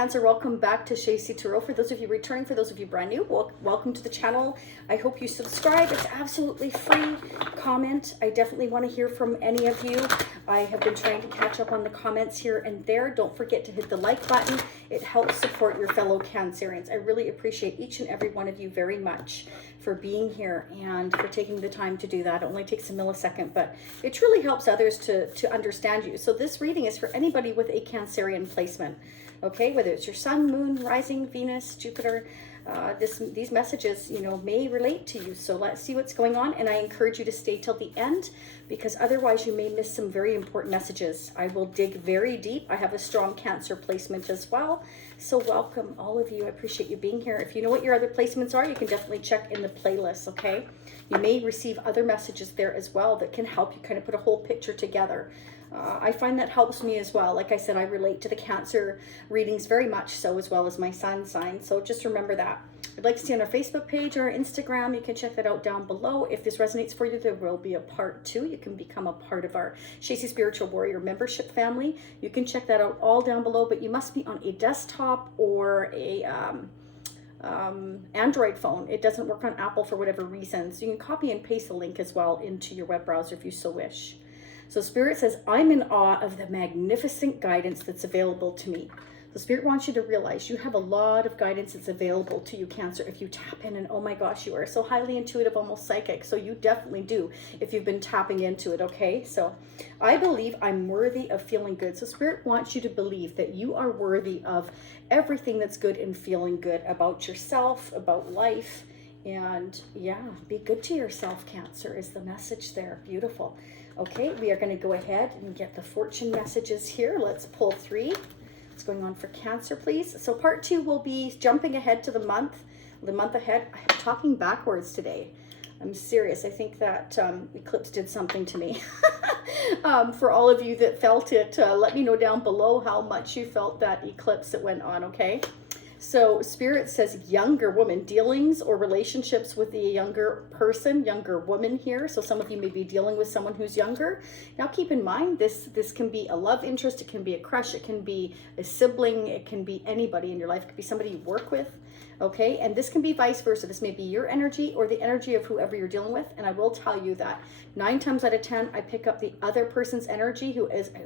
Cancer, welcome back to Shacy Tarot. For those of you returning, for those of you brand new, welcome to the channel. I hope you subscribe. It's absolutely free. Comment. I definitely want to hear from any of you. I have been trying to catch up on the comments here and there. Don't forget to hit the like button. It helps support your fellow Cancerians. I really appreciate each and every one of you very much for being here and for taking the time to do that. It only takes a millisecond, but it truly helps others to understand you. So this reading is for anybody with a Cancerian placement. Okay, whether it's your sun, moon, rising, Venus, Jupiter, these messages, may relate to you. So let's see what's going on. And I encourage you to stay till the end because otherwise you may miss some very important messages. I will dig very deep. I have a strong Cancer placement as well. So welcome all of you. I appreciate you being here. If you know what your other placements are, you can definitely check in the playlist, okay? You may receive other messages there as well that can help you kind of put a whole picture together. I find that helps me as well. Like I said, I relate to the Cancer readings very much so, as well as my sun sign. So just remember that. If you'd like to see on our Facebook page or our Instagram, you can check that out down below. If this resonates for you, there will be a part 2. You can become a part of our Shacy Spiritual Warrior membership family. You can check that out all down below, but you must be on a desktop or a Android phone. It doesn't work on Apple for whatever reason. So you can copy and paste the link as well into your web browser if you so wish. So Spirit says, I'm in awe of the magnificent guidance that's available to me. So Spirit wants you to realize you have a lot of guidance that's available to you, Cancer, if you tap in. And oh my gosh, you are so highly intuitive, almost psychic. So you definitely do if you've been tapping into it, okay? So I believe I'm worthy of feeling good. So Spirit wants you to believe that you are worthy of everything that's good and feeling good about yourself, about life. And yeah, be good to yourself, Cancer, is the message there. Beautiful. Okay, we are going to go ahead and get the fortune messages here. Let's pull 3. What's going on for Cancer, please? So part 2 will be jumping ahead to the month ahead. I'm talking backwards today. I'm serious. I think that eclipse did something to me. For all of you that felt it, let me know down below how much you felt that eclipse that went on, okay? So Spirit says younger woman, dealings or relationships with a younger person, younger woman here. So some of you may be dealing with someone who's younger. Now keep in mind, this can be a love interest, it can be a crush, it can be a sibling, it can be anybody in your life. It could be somebody you work with, okay? And this can be vice versa. This may be your energy or the energy of whoever you're dealing with. And I will tell you that 9 times out of 10, I pick up the other person's energy,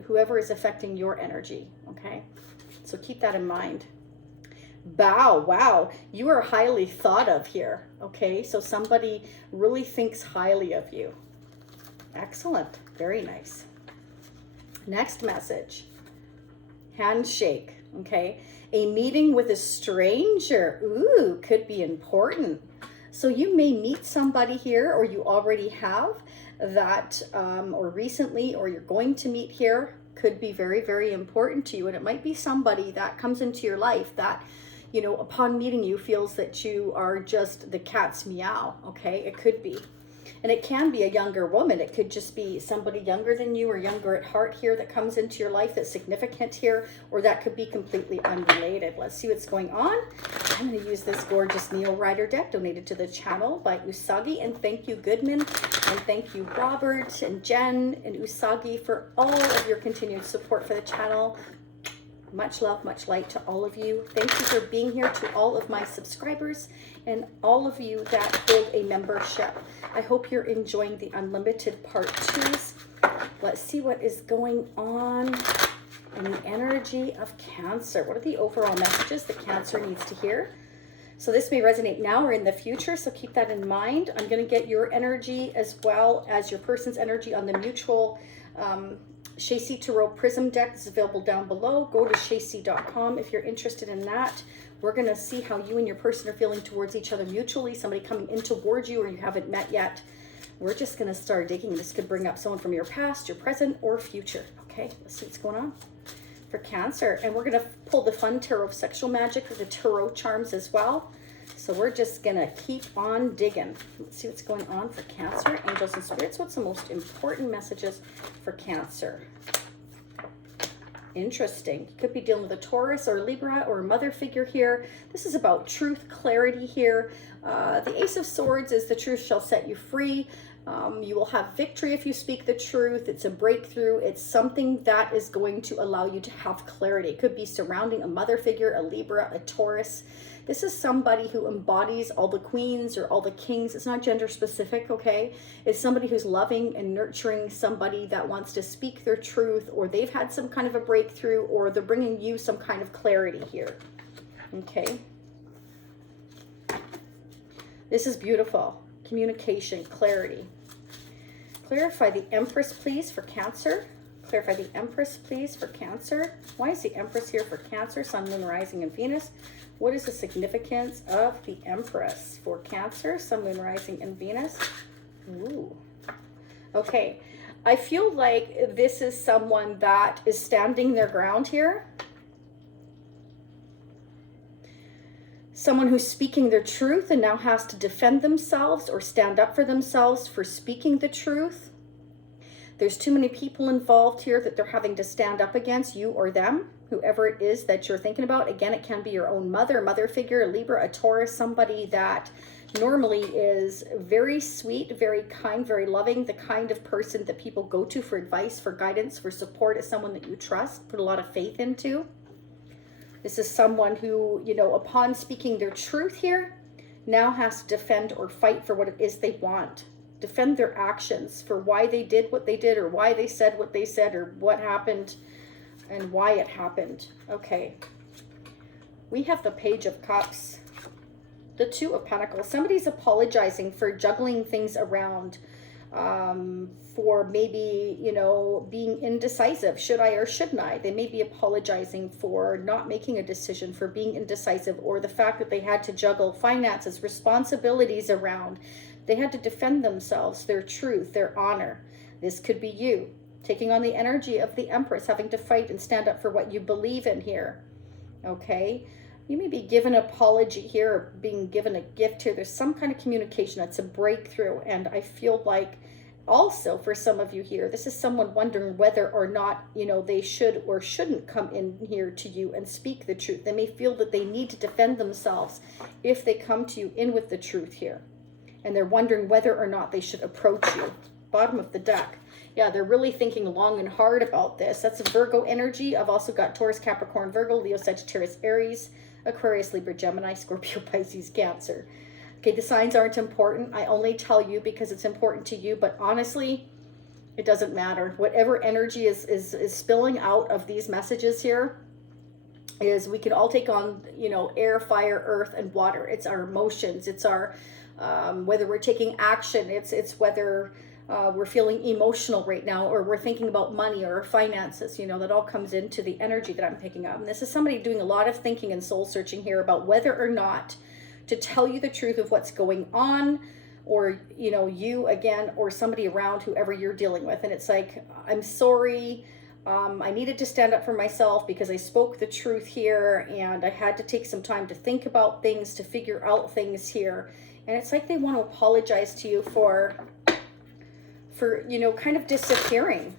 whoever is affecting your energy, okay? So keep that in mind. Wow, you are highly thought of here, okay? So somebody really thinks highly of you. Excellent, very nice. Next message, handshake, okay? A meeting with a stranger, ooh, could be important. So you may meet somebody here, or you already have that, or recently, or you're going to meet here, could be very, very important to you. And it might be somebody that comes into your life that, upon meeting you feels that you are just the cat's meow, okay? It could be. And it can be a younger woman. It could just be somebody younger than you or younger at heart here that comes into your life that's significant here, or that could be completely unrelated. Let's see what's going on. I'm going to use this gorgeous Neo Rider deck donated to the channel by Usagi. And thank you, Goodman. And thank you, Robert and Jen and Usagi, for all of your continued support for the channel. Much love, much light to all of you. Thank you for being here, to all of my subscribers and all of you that hold a membership. I hope you're enjoying the unlimited part 2s. Let's see what is going on in the energy of Cancer. What are the overall messages that Cancer needs to hear? So this may resonate now or in the future, so keep that in mind. I'm going to get your energy as well as your person's energy on the mutual Shacy Tarot Prism deck. This is available down below. Go to shacy.com if you're interested in that. We're going to see how you and your person are feeling towards each other mutually, somebody coming in towards you or you haven't met yet. We're just going to start digging. This could bring up someone from your past, your present, or future. Okay, let's see what's going on for Cancer. And we're going to pull the fun tarot of sexual magic or the tarot charms as well. So we're just going to keep on digging. Let's see what's going on for Cancer. Angels and spirits, what's the most important messages for Cancer? Interesting. You could be dealing with a Taurus or Libra or a mother figure here. This is about truth, clarity here. The Ace of Swords is the truth shall set you free. You will have victory if you speak the truth. It's a breakthrough. It's something that is going to allow you to have clarity. It could be surrounding a mother figure, a Libra, a Taurus. This is somebody who embodies all the queens or all the kings. It's not gender specific, okay? It's somebody who's loving and nurturing, somebody that wants to speak their truth, or they've had some kind of a breakthrough, or they're bringing you some kind of clarity here, okay? This is beautiful. Communication, clarity. Clarify the Empress, please, for Cancer. Clarify the Empress, please, for Cancer. Why is the Empress here for Cancer? Sun, Moon, Rising, and Venus. What is the significance of the Empress for Cancer? Sun, Moon, Rising, and Venus. Ooh. Okay. I feel like this is someone that is standing their ground here. Someone who's speaking their truth and now has to defend themselves or stand up for themselves for speaking the truth. There's too many people involved here that they're having to stand up against, you or them, whoever it is that you're thinking about. Again, it can be your own mother figure, a Libra, a Taurus, somebody that normally is very sweet, very kind, very loving, the kind of person that people go to for advice, for guidance, for support, is someone that you trust, put a lot of faith into. This is someone who, you know, upon speaking their truth here, now has to defend or fight for what it is they want. Defend their actions for why they did what they did, or why they said what they said, or what happened and why it happened. Okay. We have the Page of Cups, the Two of Pentacles. Somebody's apologizing for juggling things around, for maybe, you know, being indecisive. Should I or shouldn't I? They may be apologizing for not making a decision, for being indecisive, or the fact that they had to juggle finances, responsibilities around. They had to defend themselves, their truth, their honor. This could be you taking on the energy of the Empress, having to fight and stand up for what you believe in here. Okay? You may be given an apology here, or being given a gift here. There's some kind of communication that's a breakthrough. And I feel like also for some of you here, this is someone wondering whether or not, you know, they should or shouldn't come in here to you and speak the truth. They may feel that they need to defend themselves if they come to you in with the truth here. And they're wondering whether or not they should approach you. Bottom of the deck. Yeah, they're really thinking long and hard about this. That's a Virgo energy. I've also got Taurus, Capricorn, Virgo, Leo, Sagittarius, Aries, Aquarius, Libra, Gemini, Scorpio, Pisces, Cancer. Okay, the signs aren't important. I only tell you because it's important to you, but honestly, it doesn't matter. Whatever energy is spilling out of these messages here is, we can all take on, you know, air, fire, earth, and water. It's our emotions. It's our, whether we're taking action. It's whether we're feeling emotional right now, or we're thinking about money or finances. You know, that all comes into the energy that I'm picking up. And this is somebody doing a lot of thinking and soul searching here about whether or not to tell you the truth of what's going on, or, you know, you again, or somebody around, whoever you're dealing with. And it's like, I'm sorry, I needed to stand up for myself because I spoke the truth here, and I had to take some time to think about things, to figure out things here. And it's like they want to apologize to you for, you know, kind of disappearing.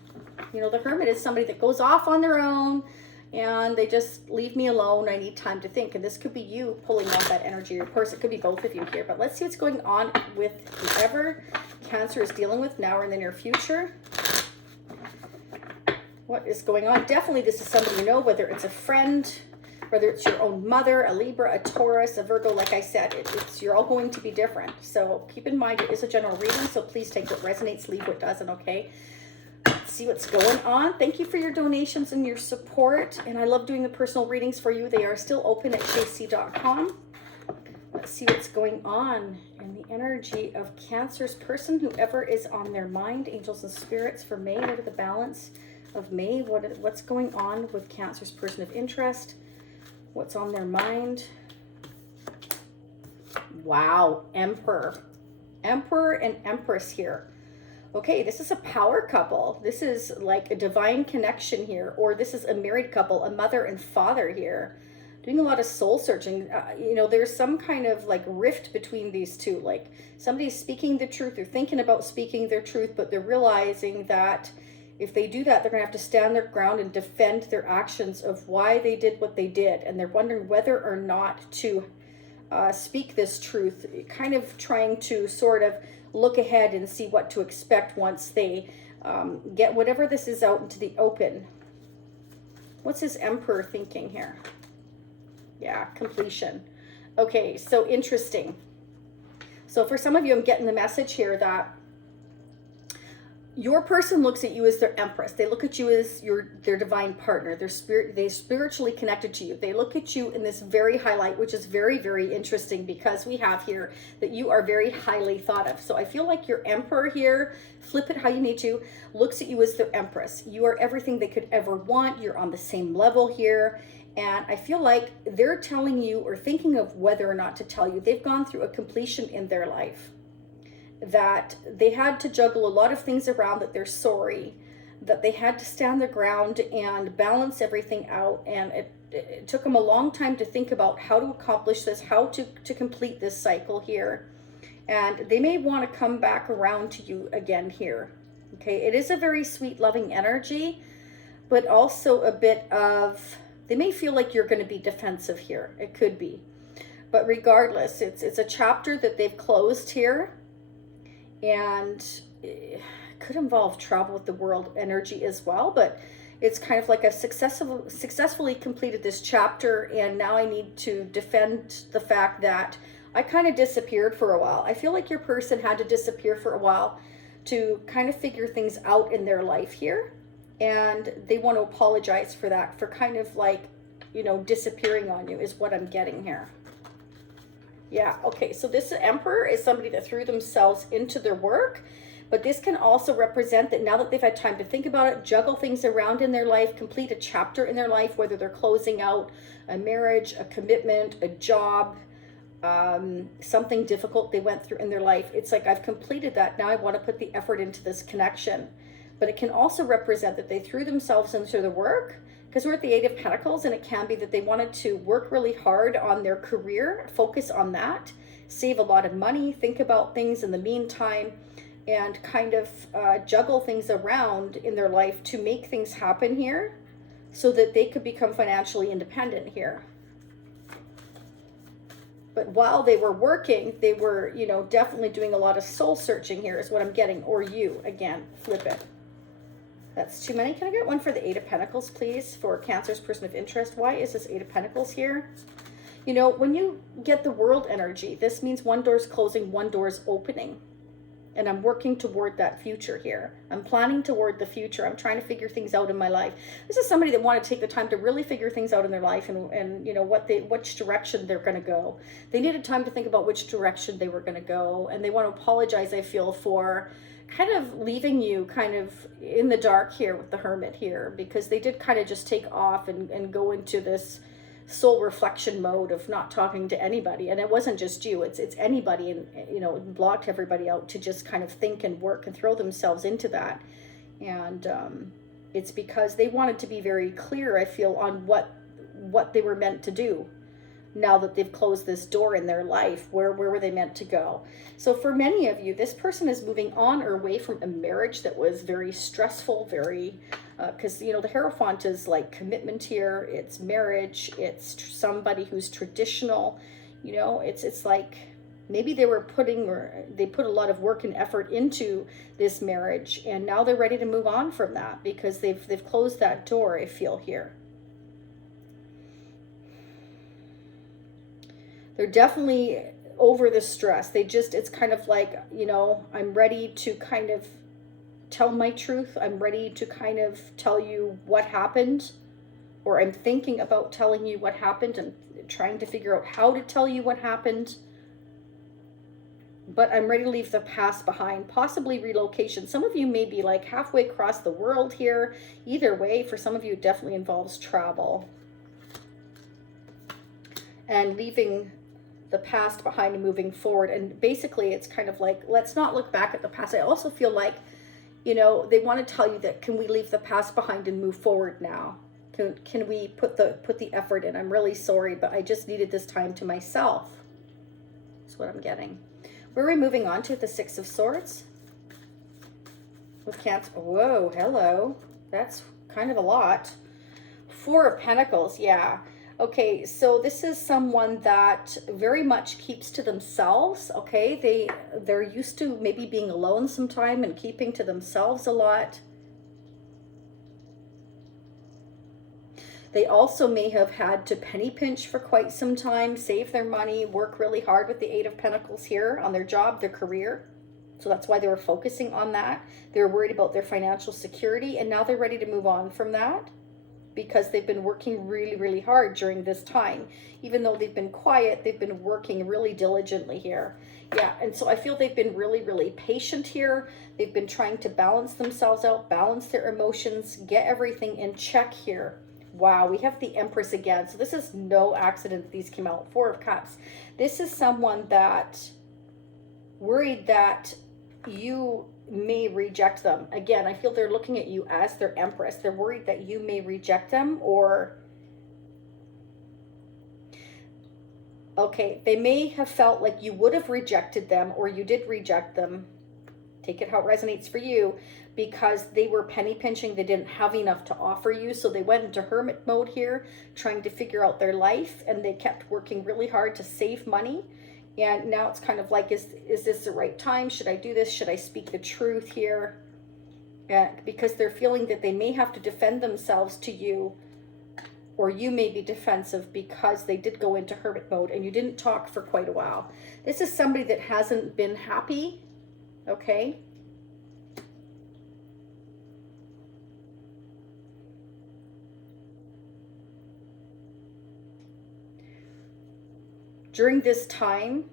You know, the Hermit is somebody that goes off on their own, and they just leave me alone. I need time to think. And this could be you pulling out that energy. Of course, it could be both of you here. But let's see what's going on with whoever Cancer is dealing with now or in the near future. What is going on? Definitely this is somebody you know, whether it's a friend, whether it's your own mother, a Libra, a Taurus, a Virgo. Like I said, you're all going to be different. So keep in mind, it is a general reading. So please take what resonates, leave what doesn't, okay? See what's going on. Thank you for your donations and your support, and I love doing the personal readings for you. They are still open at chasey.com. Let's see what's going on in the energy of Cancer's person, whoever is on their mind. Angels and spirits for May. What are the balance of May? What's going on with Cancer's person of interest? What's on their mind? Wow, Emperor and Empress here. Okay, this is a power couple. This is like a divine connection here, or this is a married couple, a mother and father here, doing a lot of soul searching. You know, there's some kind of like rift between these two. Like somebody's speaking the truth, they're thinking about speaking their truth, but they're realizing that if they do that, they're gonna have to stand their ground and defend their actions of why they did what they did. And they're wondering whether or not to speak this truth, kind of trying to sort of look ahead and see what to expect once they get whatever this is out into the open. What's this Emperor thinking here? Yeah, completion. Okay, so interesting. So for some of you, I'm getting the message here that your person looks at you as their Empress. They look at you as their divine partner. They're spiritually connected to you. They look at you in this very high light, which is very, very interesting, because we have here that you are very highly thought of. So I feel like your Emperor here, flip it how you need to, looks at you as their Empress. You are everything they could ever want. You're on the same level here. And I feel like they're telling you, or thinking of whether or not to tell you, they've gone through a completion in their life, that they had to juggle a lot of things around, that they're sorry, that they had to stand their ground and balance everything out. And it took them a long time to think about how to accomplish this, how to complete this cycle here. And they may want to come back around to you again here. Okay, it is a very sweet, loving energy, but also a bit of, they may feel like you're going to be defensive here. It could be. But regardless, it's a chapter that they've closed here. And it could involve travel with the world energy as well, but it's kind of like I've successfully completed this chapter, and now I need to defend the fact that I kind of disappeared for a while. I feel like your person had to disappear for a while to kind of figure things out in their life here, and they want to apologize for that, for kind of like, you know, disappearing on you is what I'm getting here. Yeah, okay, so this Emperor is somebody that threw themselves into their work, but this can also represent that now that they've had time to think about it, juggle things around in their life, complete a chapter in their life, whether they're closing out a marriage, a commitment, a job, something difficult they went through in their life. It's like, I've completed that. Now I want to put the effort into this connection. But it can also represent that they threw themselves into the work, because we're at the Eight of Pentacles, and it can be that they wanted to work really hard on their career, focus on that, save a lot of money, think about things in the meantime, and kind of juggle things around in their life to make things happen here so that they could become financially independent here. But while they were working, they were, you know, definitely doing a lot of soul searching here is what I'm getting. Or you, again, flip it. That's too many. Can I get one for the Eight of Pentacles, please, for Cancer's person of interest? Why is this Eight of Pentacles here? You know, when you get the world energy, this means one door's closing, one door's opening. And I'm working toward that future here. I'm planning toward the future. I'm trying to figure things out in my life. This is somebody that wanted to take the time to really figure things out in their life, and you know, which direction they're going to go. They needed time to think about which direction they were going to go. And they want to apologize, I feel, for kind of leaving you kind of in the dark here with the Hermit here, because they did kind of just take off and go into this soul reflection mode of not talking to anybody. And it wasn't just you, it's anybody, and you know, blocked everybody out to just kind of think and work and throw themselves into that. And it's because they wanted to be very clear, I feel, on what they were meant to do. Now that they've closed this door in their life, where were they meant to go? So for many of you, this person is moving on or away from a marriage that was very stressful, very, because, you know, the Hierophant is like commitment here. It's marriage. It's somebody who's traditional. You know, it's like maybe they put a lot of work and effort into this marriage, and now they're ready to move on from that because they've closed that door, I feel here. They're definitely over the stress. It's kind of like, you know, I'm ready to kind of tell my truth. I'm ready to kind of tell you what happened, or I'm thinking about telling you what happened and trying to figure out how to tell you what happened. But I'm ready to leave the past behind, possibly relocation. Some of you may be like halfway across the world here. Either way, for some of you, it definitely involves travel and leaving the past behind and moving forward. And basically it's kind of like, let's not look back at the past. I also feel like, you know, they want to tell you that, can we leave the past behind and move forward now? Can we put the effort in? I'm really sorry, but I just needed this time to myself. That's what I'm getting. Where are we moving on to? The Six of Swords with Cancer. Whoa, hello. That's kind of a lot. Four of Pentacles, yeah. Okay, so this is someone that very much keeps to themselves, okay? They're used to maybe being alone sometime and keeping to themselves a lot. They also may have had to penny pinch for quite some time, save their money, work really hard with the Eight of Pentacles here on their job, their career. So that's why they were focusing on that. They were worried about their financial security, and now they're ready to move on from that because they've been working really, really hard during this time. Even though they've been quiet, they've been working really diligently here. Yeah, and so I feel they've been really, really patient here. They've been trying to balance themselves out, balance their emotions, get everything in check here. Wow, we have the Empress again. So this is no accident these came out. Four of Cups. This is someone that worried that you may reject them. Again, I feel they're looking at you as their Empress. They're worried that you may reject them, or okay, they may have felt like you would have rejected them, or you did reject them. Take it how it resonates for you, because they were penny pinching. They didn't have enough to offer you, so they went into hermit mode here, trying to figure out their life, and they kept working really hard to save money. And now it's kind of like, is this the right time? Should I do this? Should I speak the truth here? Because they're feeling that they may have to defend themselves to you, or you may be defensive because they did go into hermit mode and you didn't talk for quite a while. This is somebody that hasn't been happy, okay? During this time,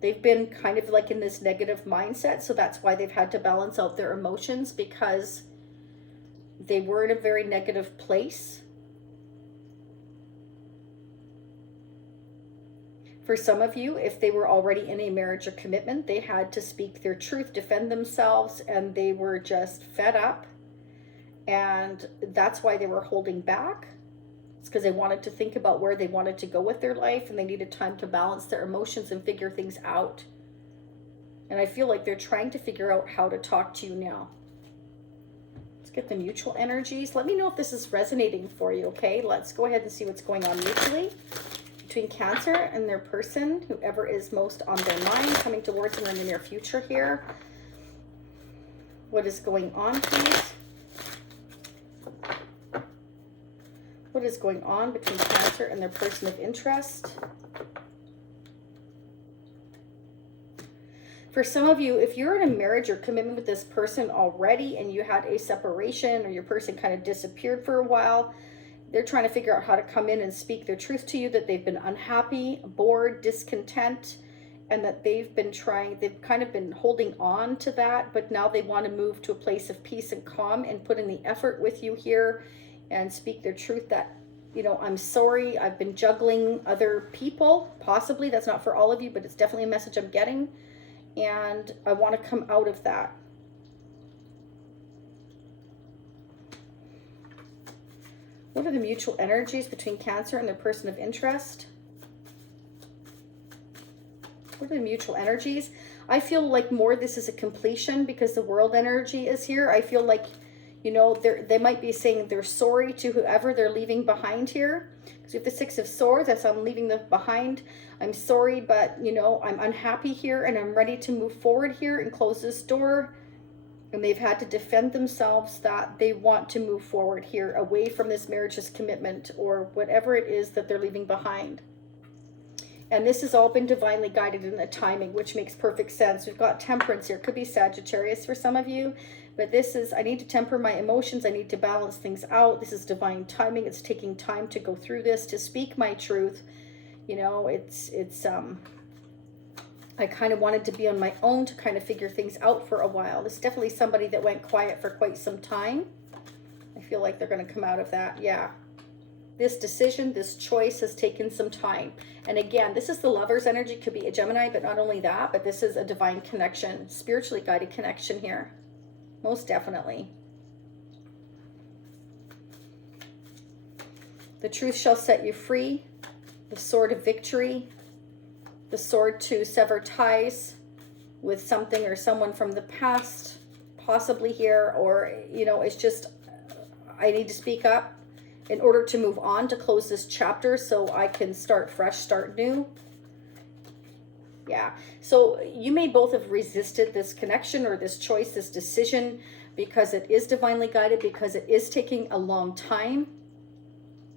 they've been kind of like in this negative mindset, so that's why they've had to balance out their emotions, because they were in a very negative place. For some of you, if they were already in a marriage or commitment, they had to speak their truth, defend themselves, and they were just fed up. And that's why they were holding back. It's because they wanted to think about where they wanted to go with their life, and they needed time to balance their emotions and figure things out. And I feel like they're trying to figure out how to talk to you now. Let's get the mutual energies. Let me know if this is resonating for you, okay? Let's go ahead and see what's going on mutually between Cancer and their person, whoever is most on their mind, coming towards them in the near future here. What is going on, please? What is going on between Cancer and their person of interest? For some of you, if you're in a marriage or commitment with this person already and you had a separation, or your person kind of disappeared for a while, they're trying to figure out how to come in and speak their truth to you, that they've been unhappy, bored, discontent, and that they've kind of been holding on to that, but now they want to move to a place of peace and calm and put in the effort with you here and speak their truth that, you know, I'm sorry, I've been juggling other people. Possibly, that's not for all of you, but it's definitely a message I'm getting. And I want to come out of that. What are the mutual energies between Cancer and their person of interest? What are the mutual energies? I feel like more this is a completion because the world energy is here. I feel like, you know, they might be saying they're sorry to whoever they're leaving behind here. Because we have the Six of Swords, that's I'm leaving them behind. I'm sorry, but, you know, I'm unhappy here and I'm ready to move forward here and close this door. And they've had to defend themselves that they want to move forward here, away from this marriage, this commitment, or whatever it is that they're leaving behind. And this has all been divinely guided in the timing, which makes perfect sense. We've got Temperance here. Could be Sagittarius for some of you. But this is, I need to temper my emotions. I need to balance things out. This is divine timing. It's taking time to go through this, to speak my truth. You know, I kind of wanted to be on my own to kind of figure things out for a while. This is definitely somebody that went quiet for quite some time. I feel like they're going to come out of that. Yeah. This decision, this choice has taken some time. And again, this is the Lover's energy. Could be a Gemini, but not only that, but this is a divine connection, spiritually guided connection here. Most definitely. The truth shall set you free. The sword of victory. The sword to sever ties with something or someone from the past, possibly here, or, you know, it's just, I need to speak up in order to move on, to close this chapter so I can start fresh, start new. Yeah, so you may both have resisted this connection or this choice, this decision, because it is divinely guided, because it is taking a long time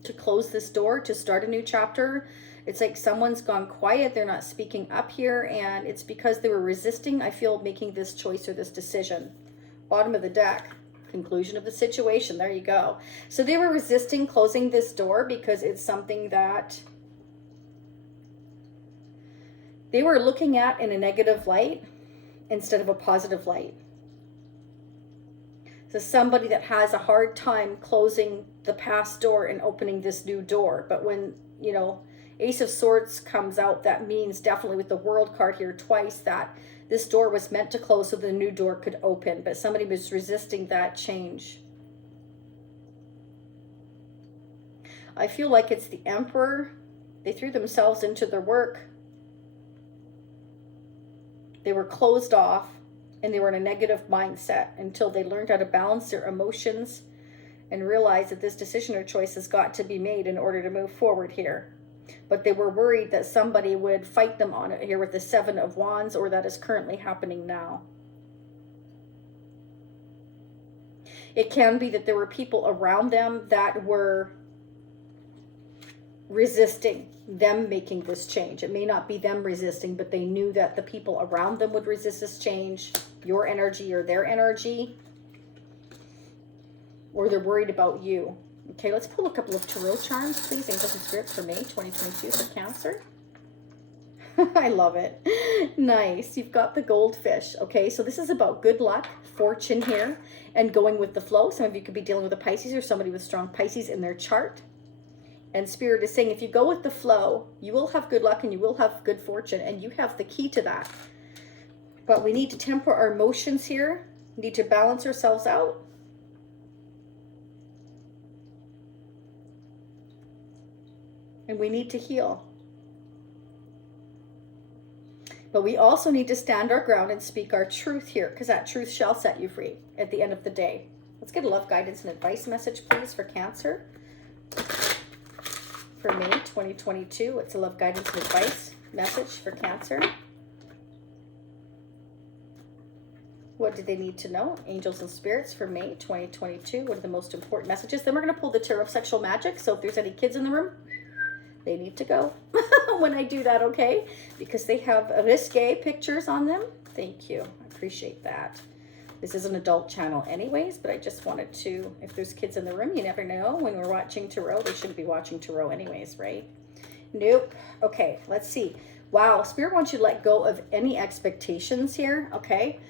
to close this door, to start a new chapter. It's like someone's gone quiet, they're not speaking up here, and it's because they were resisting, I feel, making this choice or this decision. Bottom of the deck, conclusion of the situation, there you go. So they were resisting closing this door because it's something that they were looking at in a negative light instead of a positive light. So somebody that has a hard time closing the past door and opening this new door. But when, you know, Ace of Swords comes out, that means definitely with the World card here twice that this door was meant to close so the new door could open. But somebody was resisting that change. I feel like it's the Emperor. They threw themselves into their work. They were closed off and they were in a negative mindset until they learned how to balance their emotions and realize that this decision or choice has got to be made in order to move forward here. But they were worried that somebody would fight them on it here with the Seven of Wands, or that is currently happening now. It can be that there were people around them that were resisting them making this change. It may not be them resisting, but they knew that the people around them would resist this change, your energy or their energy, or they're worried about you. Okay, let's pull a couple of tarot charms, please. Angels and Spirits for May 2022 for Cancer. I love it. Nice. You've got the goldfish. Okay, so this is about good luck, fortune here, and going with the flow. Some of you could be dealing with a Pisces or somebody with strong Pisces in their chart. And Spirit is saying, if you go with the flow, you will have good luck and you will have good fortune, and you have the key to that. But we need to temper our emotions here. We need to balance ourselves out. And we need to heal. But we also need to stand our ground and speak our truth here, because that truth shall set you free at the end of the day. Let's get a love guidance and advice message, please, for Cancer. For May 2022, it's a love guidance and advice message for Cancer. What do they need to know? Angels and Spirits for May 2022. What are the most important messages? Then we're going to pull the Tarot of Sexual Magic. So if there's any kids in the room, they need to go when I do that, okay? Because they have risque pictures on them. Thank you. I appreciate that. This is an adult channel anyways, but I just wanted to, if there's kids in the room, you never know. When we're watching tarot, they shouldn't be watching tarot anyways, right? Nope. Okay, let's see. Wow, Spirit wants you to let go of any expectations here, okay?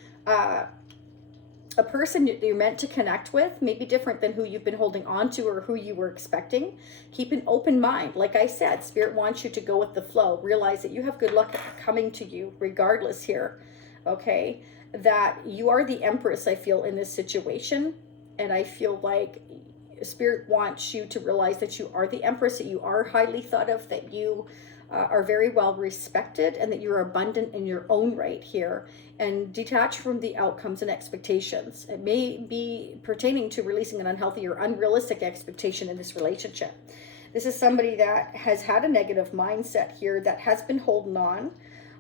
A person you're meant to connect with may be different than who you've been holding on to or who you were expecting. Keep an open mind. Like I said, Spirit wants you to go with the flow. Realize that you have good luck coming to you regardless here, okay? That you are the Empress, I feel, in this situation. And I feel like Spirit wants you to realize that you are the Empress, that you are highly thought of, that you are very well respected, and that you're abundant in your own right here, and detach from the outcomes and expectations. It may be pertaining to releasing an unhealthy or unrealistic expectation in this relationship. This is somebody that has had a negative mindset here, that has been holding on.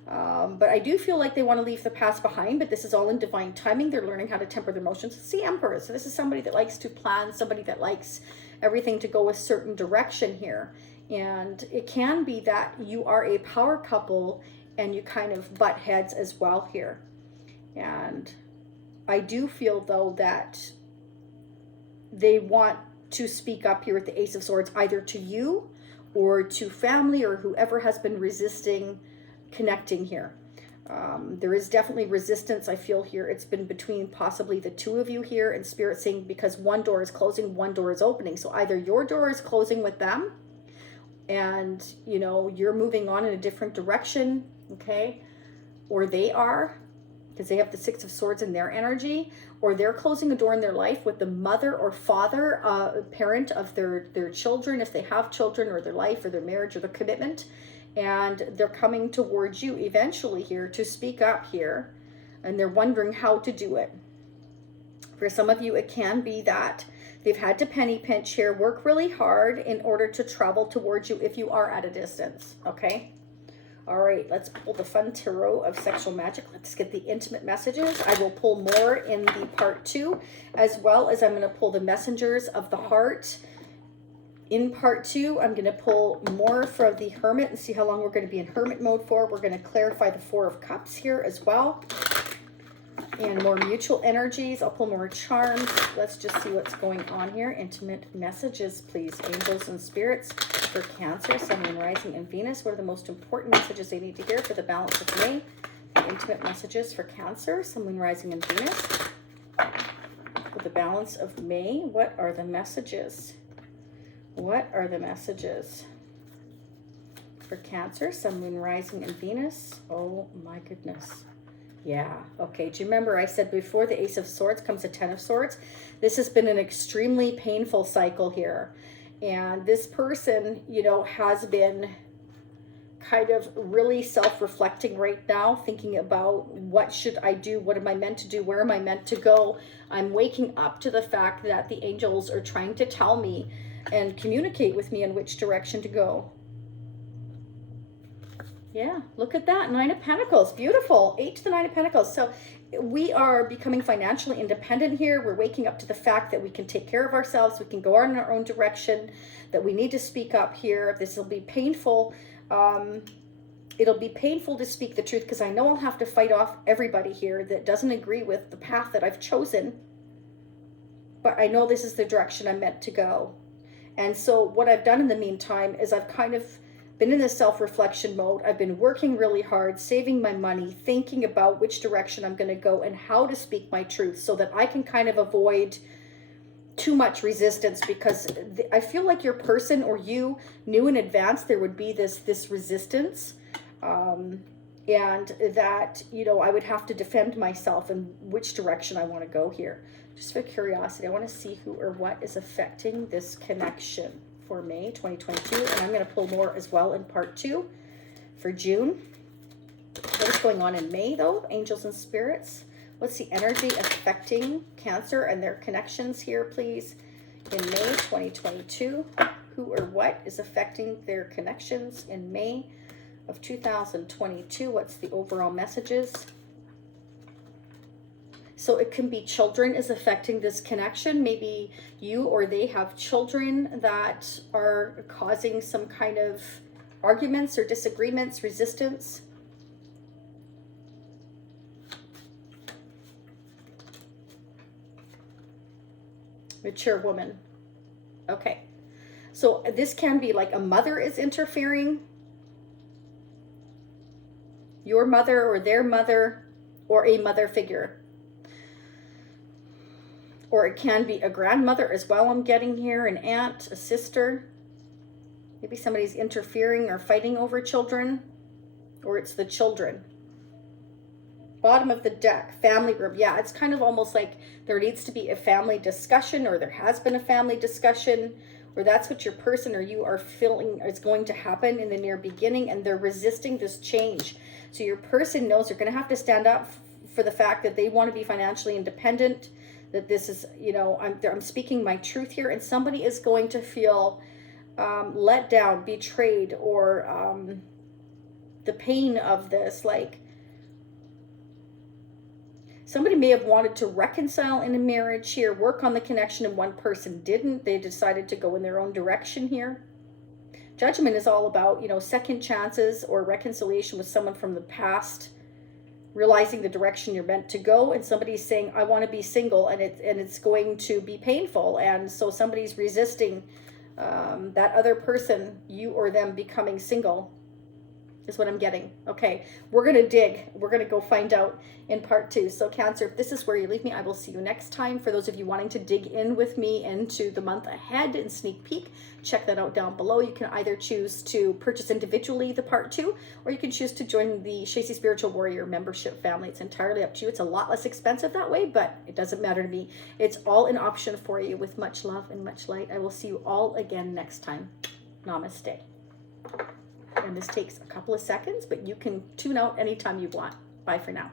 But I do feel like they want to leave the past behind, but this is all in divine timing. They're learning how to temper their emotions. See, Empress. So this is somebody that likes to plan, somebody that likes everything to go a certain direction here. And it can be that you are a power couple and you kind of butt heads as well here. And I do feel, though, that they want to speak up here with the Ace of Swords, either to you or to family or whoever has been resisting connecting here. There is definitely resistance, I feel here. It's been between possibly the two of you here, and Spirit saying because one door is closing, one door is opening. So either your door is closing with them and, you know, you're moving on in a different direction, okay? Or they are, because they have the Six of Swords in their energy, or they're closing a door in their life with the mother or father, parent of their children, if they have children, or their life or their marriage or their commitment. And they're coming towards you eventually here to speak up here, and they're wondering how to do it. For some of you, it can be that They've had to penny pinch here, work really hard in order to travel towards you if you are at a distance, okay? All right, let's pull the fun tarot of sexual magic. Let's get the intimate messages. I will pull more in the part 2, as well as I'm going to pull the messengers of the heart. In part 2, I'm going to pull more from the Hermit and see how long we're going to be in Hermit mode for. We're going to clarify the Four of Cups here as well. And more mutual energies. I'll pull more charms. Let's just see what's going on here. Intimate messages, please. Angels and spirits for Cancer, Sun, Moon, Rising, and Venus. What are the most important messages they need to hear for the balance of May? The intimate messages for Cancer, Sun, Moon, Rising, and Venus. For the balance of May, what are the messages? What are the messages for Cancer, Sun, Moon, Rising, and Venus? Oh my goodness. Yeah, okay. Do you remember I said before the Ace of Swords comes the Ten of Swords? This has been an extremely painful cycle here. And this person, you know, has been kind of really self-reflecting right now, thinking about what should I do? What am I meant to do? Where am I meant to go? I'm waking up to the fact that the angels are trying to tell me and communicate with me in which direction to go. Yeah, look at that. 9 of Pentacles. Beautiful. 8 to the 9 of Pentacles. So we are becoming financially independent here. We're waking up to the fact that we can take care of ourselves. We can go in our own direction, that we need to speak up here. This will be painful. It'll be painful to speak the truth because I know I'll have to fight off everybody here that doesn't agree with the path that I've chosen. But I know this is the direction I'm meant to go. And so what I've done in the meantime is I've kind of been in this self-reflection mode. I've been working really hard, saving my money, thinking about which direction I'm going to go and how to speak my truth so that I can kind of avoid too much resistance, because I feel like your person or you knew in advance there would be this resistance, and that, you know, I would have to defend myself and which direction I want to go here. Just for curiosity, I want to see who or what is affecting this connection for May 2022, and I'm going to pull more as well in part 2 for June. What is going on in May though? Angels and spirits. What's the energy affecting Cancer and their connections here, please, in May 2022? Who or what is affecting their connections in May of 2022? What's the overall messages? So it can be children is affecting this connection. Maybe you or they have children that are causing some kind of arguments or disagreements, resistance. Mature woman. Okay. So this can be like a mother is interfering. Your mother or their mother or a mother figure. Or it can be a grandmother as well, I'm getting here, an aunt, a sister. Maybe somebody's interfering or fighting over children, or it's the children. Bottom of the deck, family group. Yeah, it's kind of almost like there needs to be a family discussion, or there has been a family discussion, or that's what your person or you are feeling is going to happen in the near beginning, and they're resisting this change. So your person knows they're going to have to stand up for the fact that they want to be financially independent, that this is, you know, I'm speaking my truth here, and somebody is going to feel let down, betrayed, or the pain of this. Like somebody may have wanted to reconcile in a marriage here, work on the connection, and one person didn't. They decided to go in their own direction here. Judgment is all about, you know, second chances or reconciliation with someone from the past, realizing the direction you're meant to go, and somebody's saying, I want to be single, and it's going to be painful. And so somebody's resisting that other person, you or them, becoming single, is what I'm getting. Okay, we're going to dig. We're going to go find out in part 2. So Cancer, if this is where you leave me, I will see you next time. For those of you wanting to dig in with me into the month ahead and sneak peek, check that out down below. You can either choose to purchase individually the part 2, or you can choose to join the Shazy Spiritual Warrior membership family. It's entirely up to you. It's a lot less expensive that way, but it doesn't matter to me. It's all an option for you. With much love and much light, I will see you all again next time. Namaste. And this takes a couple of seconds, but you can tune out anytime you want. Bye for now.